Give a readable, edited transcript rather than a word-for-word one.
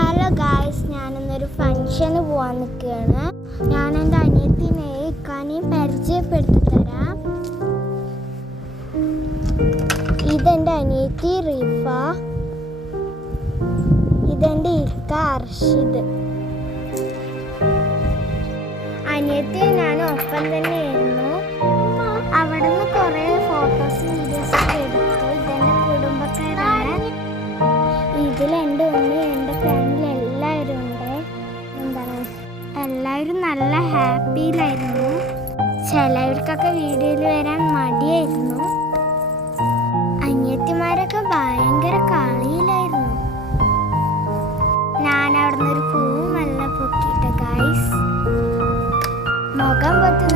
Hello guys, ഞാനിന്നൊരു ഫംഗ്ഷന് പോവാൻ നിൽക്കുകയാണ്. ഞാൻ എൻ്റെ അനിയത്തിനെ ഇക്കാനെയും പരിചയപ്പെടുത്തി തരാം. ഇതെൻ്റെ അനിയത്തി റിഫ, ഇതെൻ്റെ ഇക്ക അർഷിദ്. അനിയത്തി ഞാൻ ഒപ്പം തന്നെയായിരുന്നു. അവിടെ നിന്ന് കുറേ ഫോട്ടോസും വീഡിയോസൊക്കെ എടുത്തു. ഇതെൻ്റെ കുടുംബക്കാരാണ്. ഇതിൽ എൻ്റെ ഉമ്മ, എൻ്റെ ഫാമിലി എല്ലാവരും ഉണ്ട്. എല്ലാവരും നല്ല ഹാപ്പിയിലായിരുന്നു. ചിലവർക്കൊക്കെ വീഡിയോയിൽ വരാൻ മടിയായിരുന്നു. അനിയത്തിമാരൊക്കെ ഭയങ്കര കളിയിലായിരുന്നു. ഞാൻ അവിടെ നിന്ന് ഒരു പൂവും എല്ലാം പൊക്കിയിട്ട് ഗൈസ് മുഖം പൊത്തി